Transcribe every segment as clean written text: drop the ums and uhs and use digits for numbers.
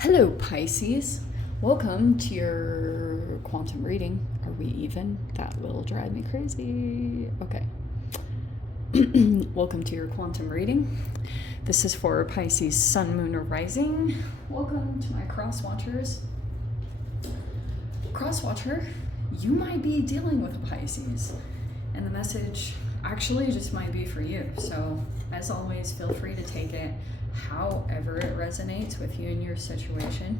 Hello, Pisces. Welcome to your quantum reading. Are we even? That will drive me crazy. Okay. Welcome to your quantum reading. This is for Pisces, Sun, Moon, or Rising. Welcome to my cross watchers. Cross watcher, you might be dealing with a Pisces, and the message actually just might be for you. So, as always, feel free to take it however it resonates with you and your situation.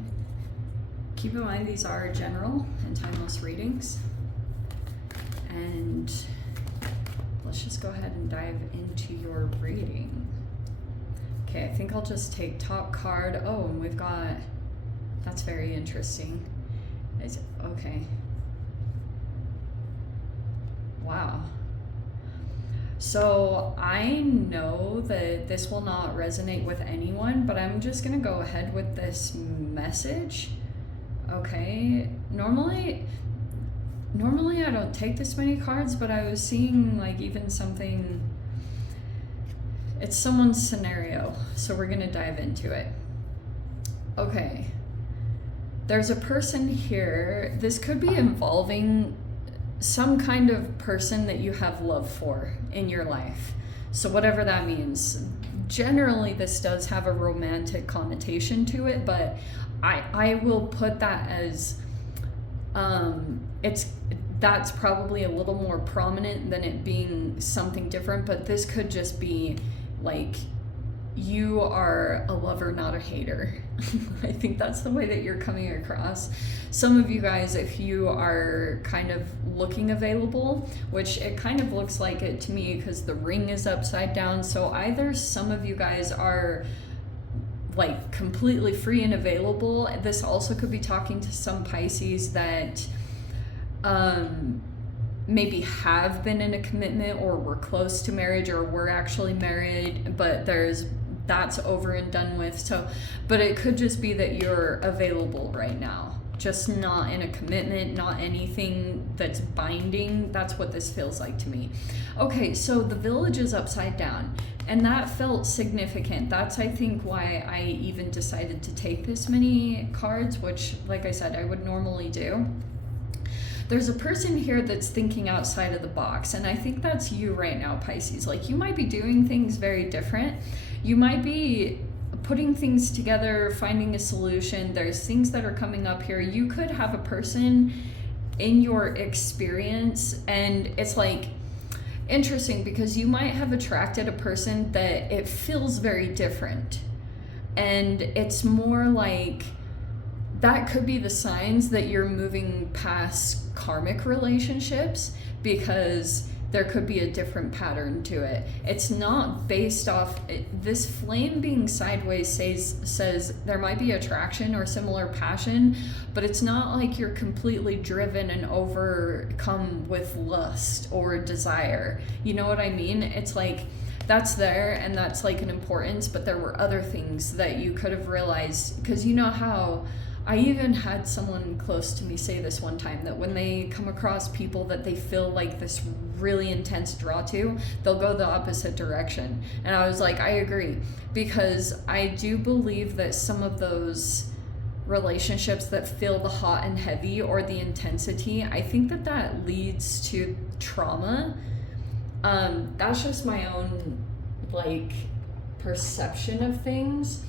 Keep in mind these are general and timeless readings. And let's just go ahead and dive into your reading. Okay, I think I'll just take top card. Oh, and we've got, that's very interesting. Okay. Wow. So I know that this will not resonate with anyone, but I'm just gonna go ahead with this message. Okay, normally I don't take this many cards, but I was seeing like even something, it's someone's scenario, so we're gonna dive into it. Okay, there's a person here. This could be involving some kind of person that you have love for in your life. So whatever that means. Generally, this does have a romantic connotation to it, but I will put that as that's probably a little more prominent than it being something different, but this could just be like you are a lover, not a hater. I think that's the way that you're coming across. Some of you guys, if you are kind of looking available, which it kind of looks like it to me because the ring is upside down, so either some of you guys are like completely free and available. This also could be talking to some Pisces that maybe have been in a commitment or were close to marriage or were actually married, but that's over and done with. So, but it could just be that you're available right now, just not in a commitment, not anything that's binding. That's what this feels like to me. Okay, so the village is upside down, and that felt significant. That's, I think, why I even decided to take this many cards, which, like I said, I would normally do. There's a person here that's thinking outside of the box, and I think that's you right now, Pisces. Like, you might be doing things very different. You might be putting things together, finding a solution. There's things that are coming up here. You could have a person in your experience, and it's like interesting because you might have attracted a person that it feels very different. And it's more like that could be the signs that you're moving past karmic relationships, because there could be a different pattern to it. It's not based off, this flame being sideways says there might be attraction or similar passion, but it's not like you're completely driven and overcome with lust or desire. You know what I mean? It's like that's there and that's like an importance, but there were other things that you could have realized, because you know how I even had someone close to me say this one time, that when they come across people that they feel like this really intense draw to, they'll go the opposite direction. And I was like, I agree, because I do believe that some of those relationships that feel the hot and heavy or the intensity, I think that leads to trauma. That's just my own like perception of things.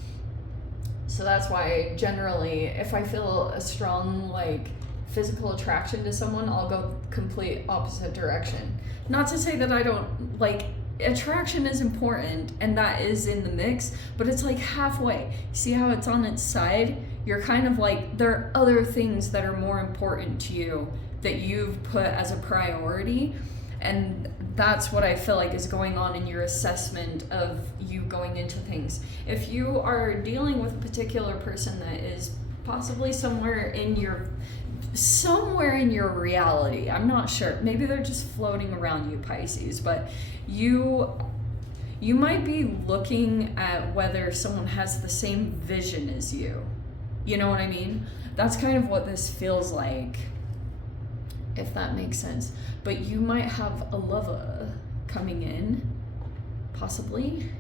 So that's why generally if I feel a strong like physical attraction to someone, I'll go complete opposite direction. Not to say that I don't, like, attraction is important and that is in the mix, but it's like halfway. See how it's on its side? You're kind of like, there are other things that are more important to you that you've put as a priority. And that's what I feel like is going on in your assessment of you going into things. If you are dealing with a particular person that is possibly somewhere in your reality, I'm not sure. Maybe they're just floating around you, Pisces, but you might be looking at whether someone has the same vision as you. You know what I mean? That's kind of what this feels like, if that makes sense. But you might have a lover coming in, possibly.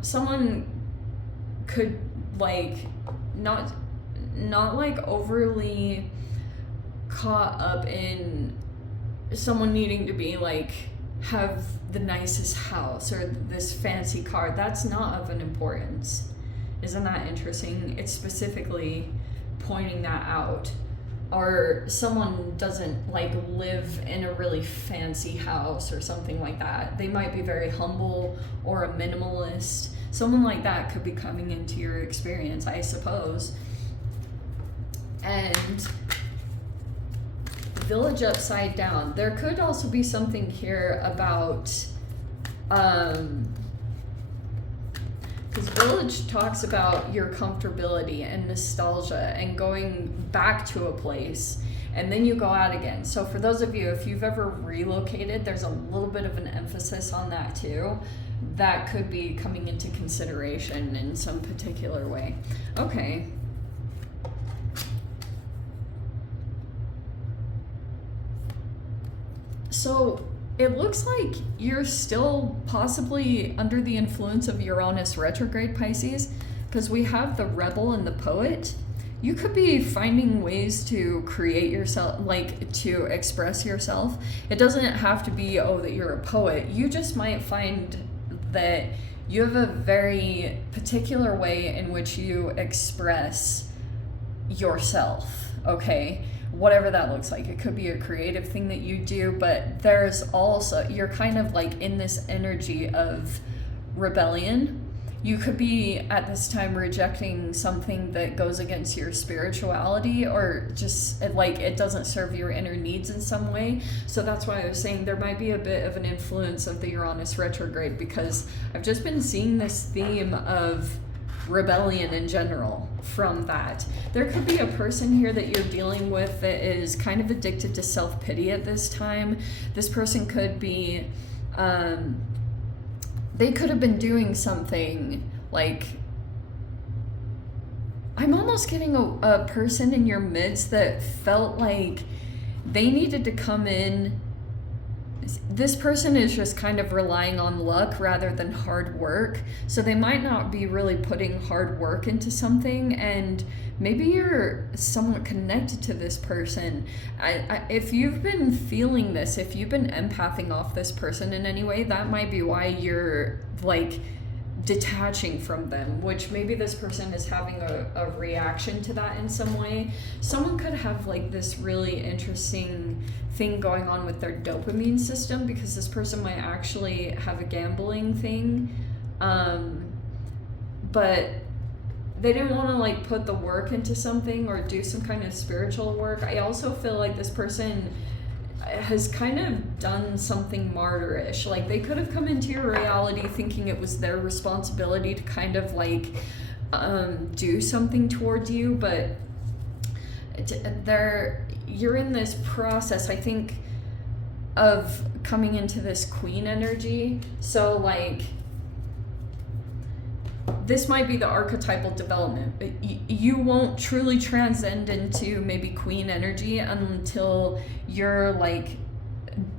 Someone could like not like overly caught up in someone needing to be like have the nicest house or this fancy car. That's not of an importance. Isn't that interesting? It's specifically pointing that out. Or someone doesn't like live in a really fancy house or something like that. They might be very humble or a minimalist. Someone like that could be coming into your experience, I suppose. And Village upside down. There could also be something here about because Village talks about your comfortability and nostalgia and going back to a place, and then you go out again. So for those of you, if you've ever relocated, there's a little bit of an emphasis on that too. That could be coming into consideration in some particular way. Okay. So it looks like you're still possibly under the influence of Uranus retrograde, Pisces, because we have the Rebel and the Poet. You could be finding ways to create yourself, like to express yourself. It doesn't have to be, oh, that you're a poet. You just might find that you have a very particular way in which you express yourself, okay? Whatever that looks like. It could be a creative thing that you do, but there's also, you're kind of like in this energy of rebellion. You could be at this time rejecting something that goes against your spirituality, or just like it doesn't serve your inner needs in some way. So that's why I was saying there might be a bit of an influence of the Uranus retrograde, because I've just been seeing this theme of rebellion in general from that. There could be a person here that you're dealing with that is kind of addicted to self-pity at this time. This person could be they could have been doing something like, I'm almost getting a person in your midst that felt like they needed to come in. This person is just kind of relying on luck rather than hard work. So they might not be really putting hard work into something, and maybe you're somewhat connected to this person. If you've been feeling this, if you've been empathing off this person in any way, that might be why you're like detaching from them, which maybe this person is having a reaction to that in some way. Someone could have like this really interesting thing going on with their dopamine system, because this person might actually have a gambling thing, but they didn't want to like put the work into something or do some kind of spiritual work. I also feel like this person has kind of done something martyrish. Like they could have come into your reality thinking it was their responsibility to kind of like do something towards you, but you're in this process, I think, of coming into this queen energy. So like this might be the archetypal development, but you won't truly transcend into maybe queen energy until you're like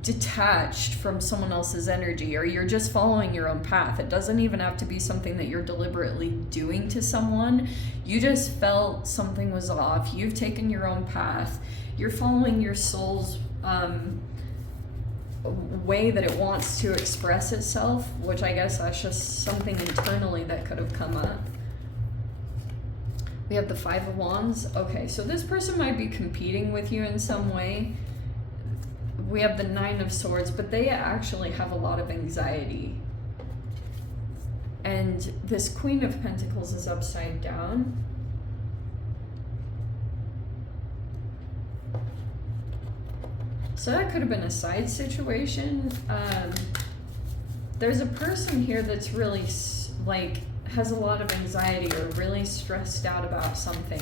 detached from someone else's energy, or you're just following your own path. It doesn't even have to be something that you're deliberately doing to someone. You just felt something was off. You've taken your own path. You're following your soul's way that it wants to express itself, which I guess that's just something internally that could have come up. We have the Five of Wands. Okay, so this person might be competing with you in some way. We have the Nine of Swords, but they actually have a lot of anxiety. And this Queen of Pentacles is upside down. So that could have been a side situation. There's a person here that's really like has a lot of anxiety or really stressed out about something.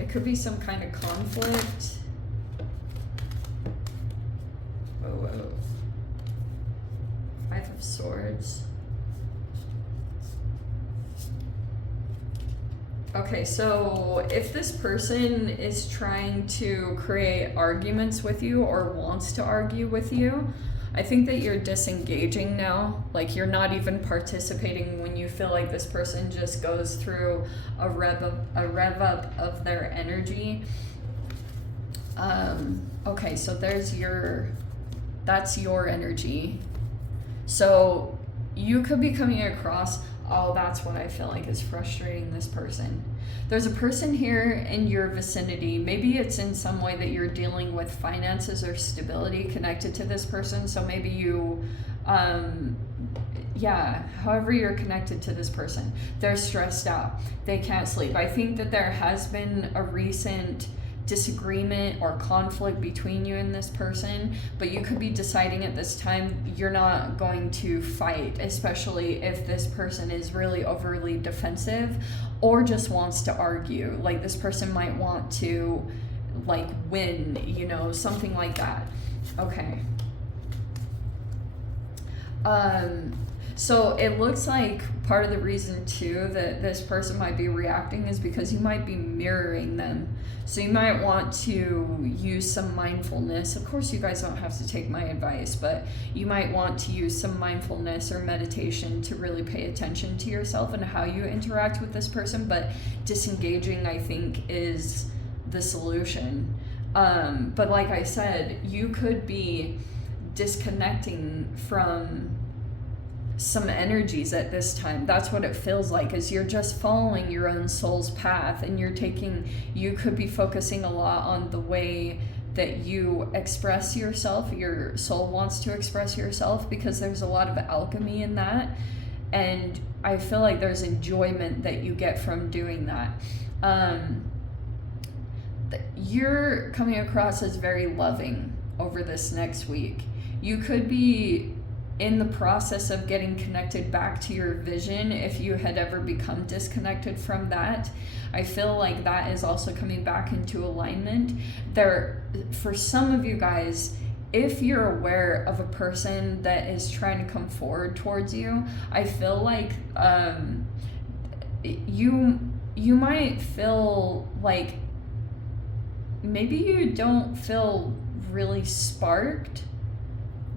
It could be some kind of conflict. Whoa. Five of Swords. Okay, so if this person is trying to create arguments with you or wants to argue with you, I think that you're disengaging now. Like, you're not even participating when you feel like this person just goes through a rev up of their energy. Okay, so that's your energy. So you could be coming across, oh, that's what I feel like is frustrating this person. There's a person here in your vicinity. Maybe it's in some way that you're dealing with finances or stability connected to this person. So maybe you, however you're connected to this person, they're stressed out. They can't sleep. I think that there has been a recent disagreement or conflict between you and this person, but you could be deciding at this time you're not going to fight, especially if this person is really overly defensive or just wants to argue. Like, this person might want to like win, you know, something like that. Okay. So it looks like part of the reason too that this person might be reacting is because you might be mirroring them. So you might want to use some mindfulness. Of course, you guys don't have to take my advice, but you might want to use some mindfulness or meditation to really pay attention to yourself and how you interact with this person. But disengaging, I think, is the solution. But like I said, you could be disconnecting from some energies at this time. That's what it feels like, is you're just following your own soul's path, and you could be focusing a lot on the way that you express yourself. Your soul wants to express yourself because there's a lot of alchemy in that, and I feel like there's enjoyment that you get from doing that. You're coming across as very loving over this next week. You could be in the process of getting connected back to your vision if you had ever become disconnected from that. I feel like that is also coming back into alignment. For some of you guys, if you're aware of a person that is trying to come forward towards you, I feel like you might feel like maybe you don't feel really sparked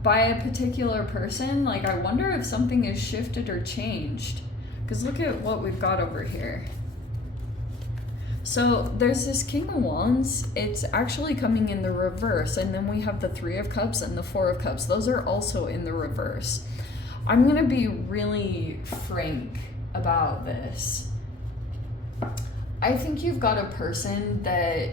by a particular person. Like, I wonder if something has shifted or changed, because look at what we've got over here. So there's this King of Wands. It's actually coming in the reverse, and then we have the Three of Cups and the Four of Cups. Those are also in the reverse. I'm gonna be really frank about this. I think you've got a person that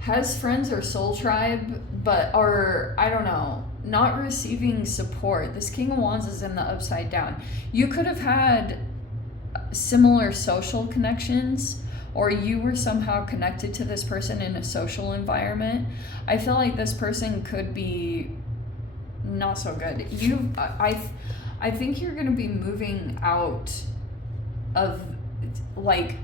has friends or soul tribe, but are, I don't know, not receiving support. This King of Wands is in the upside down. You could have had similar social connections, or you were somehow connected to this person in a social environment. I feel like this person could be not so good. I think you're going to be moving out of, like,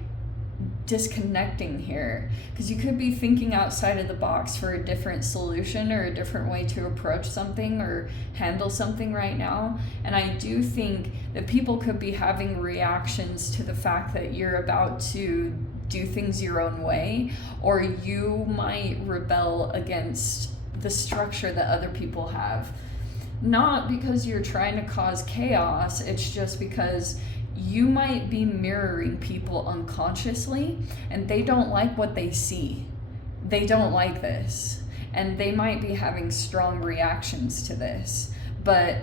disconnecting here, because you could be thinking outside of the box for a different solution or a different way to approach something or handle something right now. And I do think that people could be having reactions to the fact that you're about to do things your own way, or you might rebel against the structure that other people have. Not because you're trying to cause chaos, it's just because you might be mirroring people unconsciously, and they don't like what they see. They don't like this, and they might be having strong reactions to this. But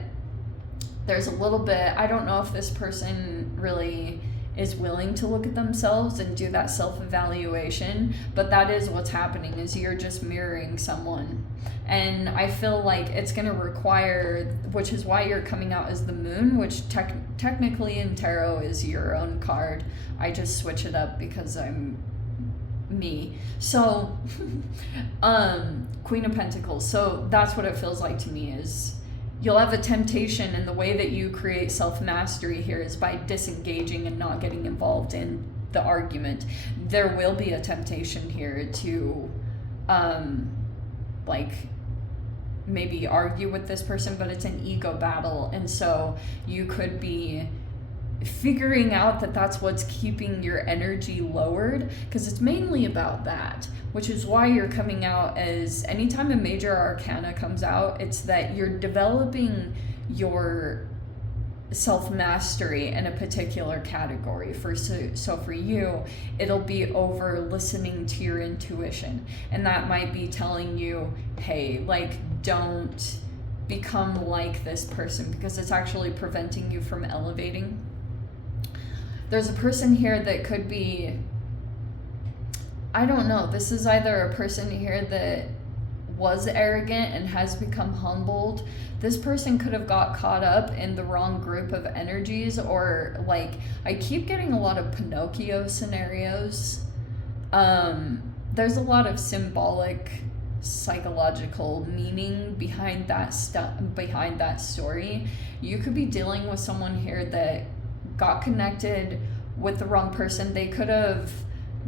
there's a little bit, I don't know if this person really is willing to look at themselves and do that self-evaluation, but that is what's happening, is you're just mirroring someone. And I feel like it's going to require, which is why you're coming out as the moon, which technically in tarot is your own card. I just switch it up because I'm me. So Queen of Pentacles. So that's what it feels like to me, is you'll have a temptation, and the way that you create self-mastery here is by disengaging and not getting involved in the argument. There will be a temptation here to like maybe argue with this person, but it's an ego battle, and so you could be figuring out that that's what's keeping your energy lowered, because it's mainly about that, which is why you're coming out as, anytime a major arcana comes out, it's that you're developing your self-mastery in a particular category. So for you, it'll be over listening to your intuition, and that might be telling you, hey, like, don't become like this person, because it's actually preventing you from elevating. There's a person here that could be, I don't know, this is either a person here that was arrogant and has become humbled. This person could have got caught up in the wrong group of energies, or like, I keep getting a lot of Pinocchio scenarios. There's a lot of symbolic, psychological meaning behind that behind that story. You could be dealing with someone here that got connected with the wrong person. They could have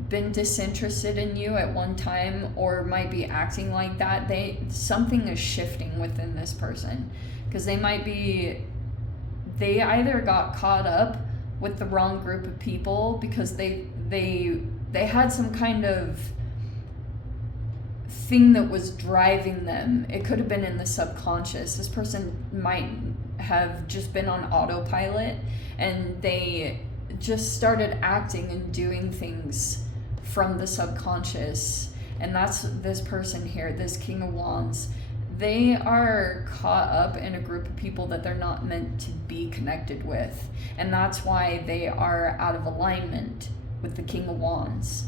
been disinterested in you at one time, or might be acting like that. Something is shifting within this person, because they either got caught up with the wrong group of people because they had some kind of thing that was driving them. It could have been in the subconscious. This person might have just been on autopilot, and they just started acting and doing things from the subconscious. And that's this person here, this King of Wands. They are caught up in a group of people that they're not meant to be connected with, and that's why they are out of alignment with the King of Wands.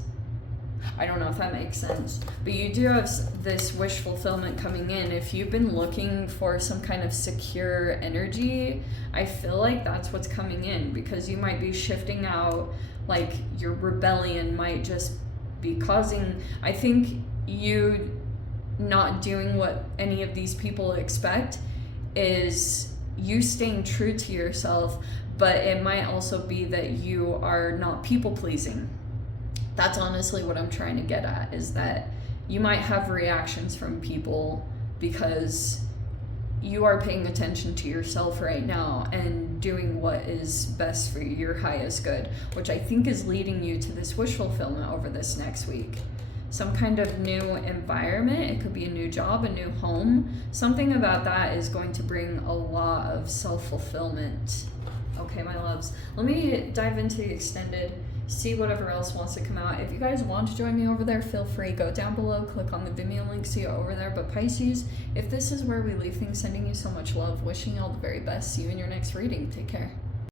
I don't know if that makes sense, but you do have this wish fulfillment coming in. If you've been looking for some kind of secure energy, I feel like that's what's coming in, because you might be shifting out. Like, your rebellion might just be causing, I think, you not doing what any of these people expect is you staying true to yourself, but it might also be that you are not people pleasing. That's honestly what I'm trying to get at, is that you might have reactions from people because you are paying attention to yourself right now and doing what is best for your highest good, which I think is leading you to this wish fulfillment over this next week. Some kind of new environment. It could be a new job, a new home. Something about that is going to bring a lot of self-fulfillment. Okay, my loves, let me dive into the extended, see whatever else wants to come out. If you guys want to join me over there, feel free. Go down below, click on the Vimeo link, see you over there. But Pisces, if this is where we leave things, sending you so much love, wishing you all the very best. See you in your next reading. Take care.